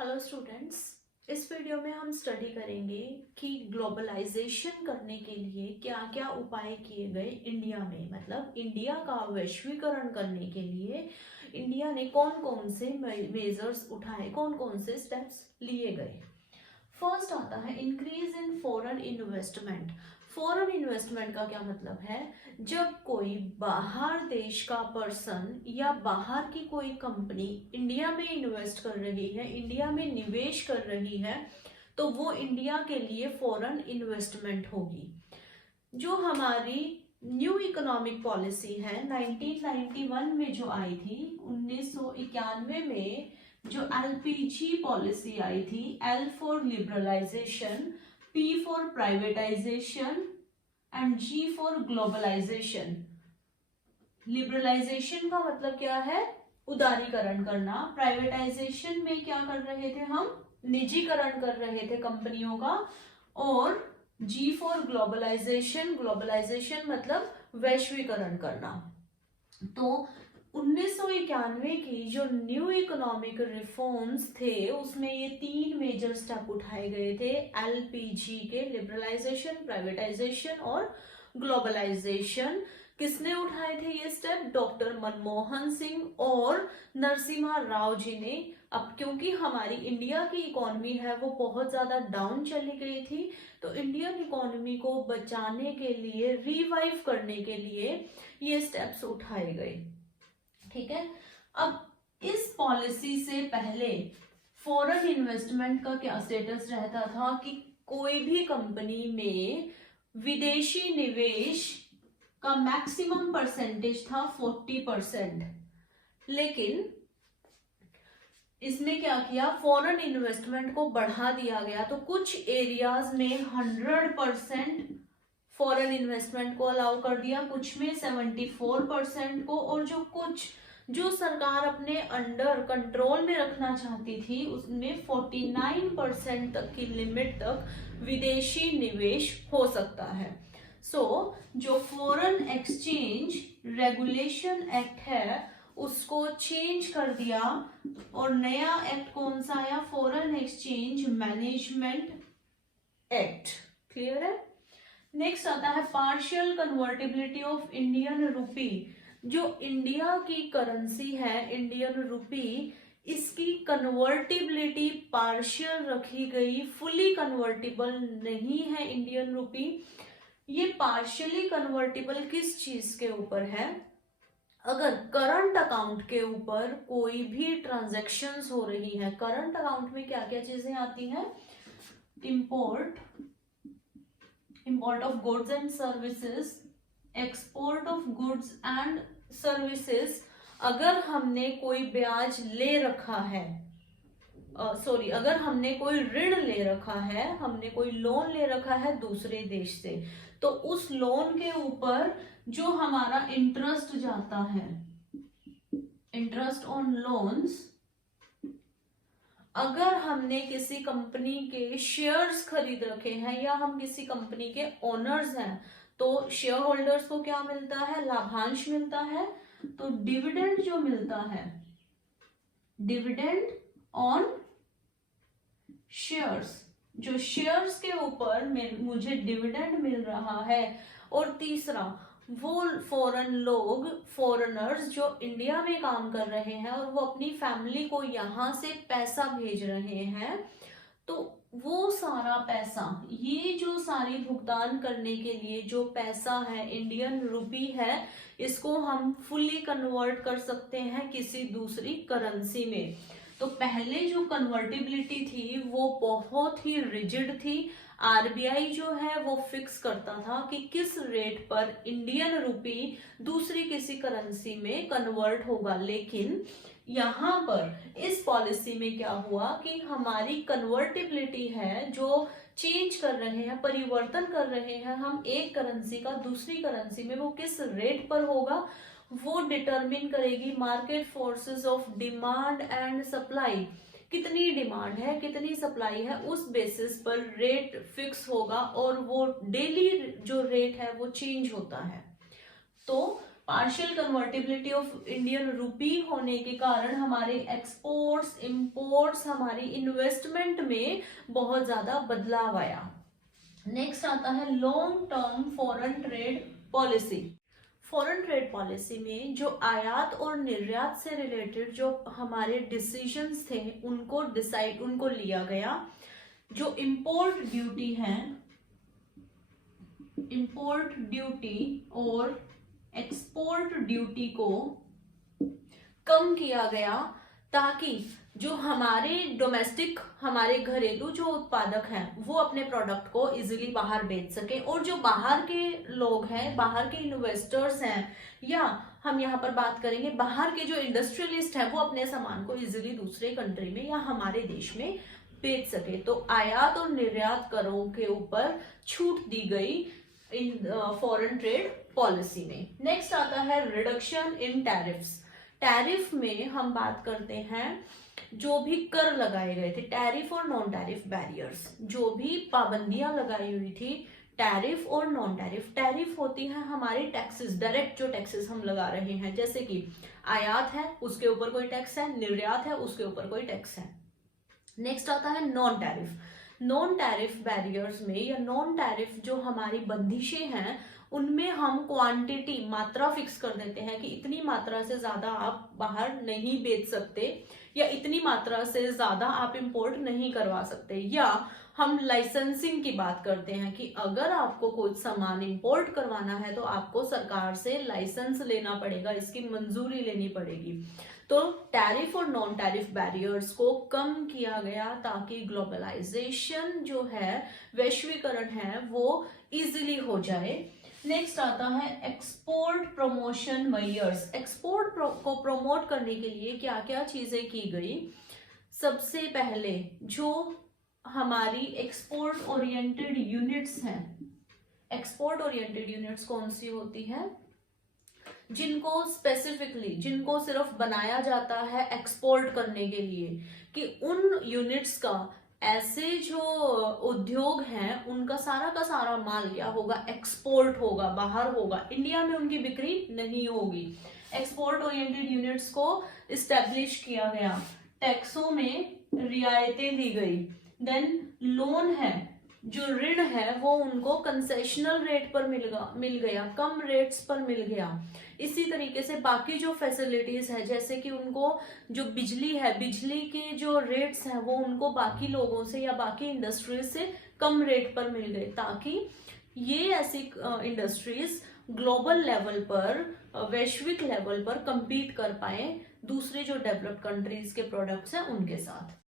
Hello students, इस video में हम स्टडी करेंगे कि ग्लोबलाइजेशन करने के लिए क्या क्या उपाय किए गए इंडिया में। मतलब इंडिया का वैश्वीकरण करने के लिए इंडिया ने कौन कौन से मेजर्स उठाए, कौन कौन से स्टेप्स लिए गए। फर्स्ट आता है increase in foreign investment. Foreign investment का क्या मतलब है? जब कोई बाहर देश का पर्सन या बाहर की कोई कंपनी इंडिया में इन्वेस्ट कर रही है, इंडिया में निवेश कर रही है, तो वो इंडिया के लिए फॉरेन इन्वेस्टमेंट होगी। जो हमारी न्यू इकोनॉमिक पॉलिसी है 1991 में जो आई थी, 1991 में जो एलपीजी पॉलिसी आई थी, L for liberalisation, P for privatisation and G for globalisation. Liberalisation का मतलब क्या है? उदारीकरण करना। प्राइवेटाइजेशन में क्या कर रहे थे हम? निजीकरण कर रहे थे कंपनियों का। और जी फॉर ग्लोबलाइजेशन, ग्लोबलाइजेशन मतलब वैश्वीकरण करना। तो 1991 की जो न्यू इकोनॉमिक रिफॉर्म्स थे उसमें ये तीन मेजर स्टेप उठाए गए थे एलपीजी के, लिबरलाइजेशन, प्राइवेटाइजेशन और ग्लोबलाइजेशन। किसने उठाए थे ये स्टेप? डॉक्टर मनमोहन सिंह और नरसिम्हा राव जी ने। अब क्योंकि हमारी इंडिया की इकोनॉमी है वो बहुत ज्यादा डाउन चली गई थी, तो इंडियन इकोनॉमी को बचाने के लिए, रिवाइव करने के लिए ये स्टेप्स उठाए गए। ठीक है। अब इस पॉलिसी से पहले फॉरेन इन्वेस्टमेंट का क्या स्टेटस रहता था कि कोई भी कंपनी में विदेशी निवेश का मैक्सिमम परसेंटेज था 40%। लेकिन इसने क्या किया? फॉरेन इन्वेस्टमेंट को बढ़ा दिया गया। तो कुछ एरियाज में 100% फॉरेन इन्वेस्टमेंट को अलाउ कर दिया, कुछ में 74% को, और जो सरकार अपने अंडर कंट्रोल में रखना चाहती थी उसमें 49% तक की लिमिट तक विदेशी निवेश हो सकता है। जो फॉरेन एक्सचेंज रेगुलेशन एक्ट है उसको चेंज कर दिया और नया एक्ट कौन सा आया? Foreign exchange management act. Clear है? नेक्स्ट आता है partial convertibility of Indian rupee. जो इंडिया की करेंसी है इंडियन रूपी, इसकी कन्वर्टिबिलिटी पार्शियल रखी गई, फुली कन्वर्टिबल नहीं है इंडियन रूपी। ये पार्शियली कन्वर्टिबल किस चीज के ऊपर है? अगर करंट अकाउंट के ऊपर कोई भी ट्रांजैक्शंस हो रही है, करंट अकाउंट में क्या क्या चीजें आती हैं? Import of goods and services, export of goods and services. अगर हमने कोई ब्याज ले रखा है, अगर हमने कोई ऋण ले रखा है, हमने कोई लोन ले रखा है दूसरे देश से, तो उस लोन के ऊपर जो हमारा इंटरेस्ट जाता है, इंटरेस्ट ऑन लोन्स, अगर हमने किसी कंपनी के शेयर्स खरीद रखे हैं या हम किसी कंपनी के ओनर्स हैं, तो शेयर होल्डर्स को क्या मिलता है? लाभांश मिलता है। तो डिविडेंड जो मिलता है, डिविडेंड ऑन शेयर्स, जो शेयर्स के ऊपर मुझे डिविडेंड मिल रहा है। और तीसरा, वो फॉरेनर्स जो इंडिया में काम कर रहे हैं और वो अपनी फैमिली को यहां से पैसा भेज रहे हैं, तो वो सारा पैसा, ये जो सारी भुगतान करने के लिए जो पैसा है इंडियन रूपी है, इसको हम फुली कन्वर्ट कर सकते हैं किसी दूसरी करेंसी में। तो पहले जो कन्वर्टिबिलिटी थी वो बहुत ही रिजिड थी। आरबीआई जो है वो फिक्स करता था कि किस रेट पर इंडियन रूपी दूसरी किसी करेंसी में कन्वर्ट होगा। लेकिन यहाँ पर इस पॉलिसी में क्या हुआ कि हमारी कन्वर्टिबिलिटी है, जो चेंज कर रहे हैं, परिवर्तन कर रहे हैं हम एक करेंसी का दूसरी करेंसी में, वो किस रेट पर होगा वो डिटरमिन करेगी market forces of demand and supply. कितनी डिमांड है, कितनी सप्लाई है, उस बेसिस पर रेट फिक्स होगा और वो डेली जो रेट है वो चेंज होता है। तो partial convertibility of Indian rupee होने के कारण हमारे एक्सपोर्ट्स, इंपोर्ट्स, हमारी इन्वेस्टमेंट में बहुत ज्यादा बदलाव आया। नेक्स्ट आता है long term foreign trade policy. Foreign trade policy में जो आयात और निर्यात से रिलेटेड जो हमारे डिसीजंस थे उनको लिया गया। जो इंपोर्ट ड्यूटी है, इंपोर्ट ड्यूटी और एक्सपोर्ट ड्यूटी को कम किया गया ताकि जो हमारे डोमेस्टिक, हमारे घरेलू जो उत्पादक हैं वो अपने प्रोडक्ट को इजीली बाहर बेच सके, और जो बाहर के लोग हैं, बाहर के इन्वेस्टर्स हैं, या हम यहाँ पर बात करेंगे बाहर के जो इंडस्ट्रियलिस्ट हैं, वो अपने सामान को इजीली दूसरे कंट्री में या हमारे देश में बेच सके। तो आयात और निर्यात करों के ऊपर छूट दी गई इन फॉरेन ट्रेड पॉलिसी में। नेक्स्ट आता है रिडक्शन इन टैरिफ्स। टैरिफ में हम बात करते हैं जो भी कर लगाए गए थे, टैरिफ और नॉन टैरिफ बैरियर्स, जो भी पाबंदियां लगाई हुई थी, टैरिफ और नॉन टैरिफ। टैरिफ होती है हमारी टैक्सेस, डायरेक्ट जो टैक्सेस हम लगा रहे हैं, जैसे कि आयात है उसके ऊपर कोई टैक्स है, निर्यात है उसके ऊपर कोई टैक्स है। नेक्स्ट आता है non tariff. Non tariff barriers में या नॉन टैरिफ जो हमारी बंदिशें हैं उनमें हम क्वांटिटी, मात्रा फिक्स कर देते हैं कि इतनी मात्रा से ज्यादा आप बाहर नहीं बेच सकते, या इतनी मात्रा से ज्यादा आप इंपोर्ट नहीं करवा सकते। या हम लाइसेंसिंग की बात करते हैं कि अगर आपको कोई सामान इंपोर्ट करवाना है तो आपको सरकार से लाइसेंस लेना पड़ेगा, इसकी मंजूरी लेनी पड़ेगी। तो टैरिफ और नॉन टैरिफ बैरियर्स को कम किया गया ताकि ग्लोबलाइजेशन जो है, वैश्वीकरण है, वो इजीली हो जाए। नेक्स्ट आता है एक्सपोर्ट प्रमोशन मेजर्स। एक्सपोर्ट को प्रमोट करने के लिए क्या क्या चीजें की गई। सबसे पहले जो हमारी एक्सपोर्ट ओरिएंटेड यूनिट्स हैं, एक्सपोर्ट ओरिएंटेड यूनिट्स कौन सी होती है, जिनको स्पेसिफिकली, जिनको सिर्फ बनाया जाता है एक्सपोर्ट करने के लिए, कि उन यूनिट्स का, ऐसे जो उद्योग हैं उनका सारा का सारा माल क्या होगा, एक्सपोर्ट होगा, बाहर होगा, इंडिया में उनकी बिक्री नहीं होगी। एक्सपोर्ट ओरिएंटेड यूनिट्स को इस्टेब्लिश किया गया, टैक्सों में रियायतें दी गई। देन लोन है, जो ऋण है वो उनको कंसेशनल रेट पर मिल गया, कम रेट्स पर मिल गया। इसी तरीके से बाकी जो फैसिलिटीज है, जैसे कि उनको जो बिजली है, बिजली के जो रेट्स हैं वो उनको बाकी लोगों से या बाकी इंडस्ट्रीज से कम रेट पर मिल गए, ताकि ये ऐसी इंडस्ट्रीज ग्लोबल लेवल पर, वैश्विक लेवल पर compete कर पाए दूसरे जो डेवलप्ड कंट्रीज के प्रोडक्ट्स हैं उनके साथ।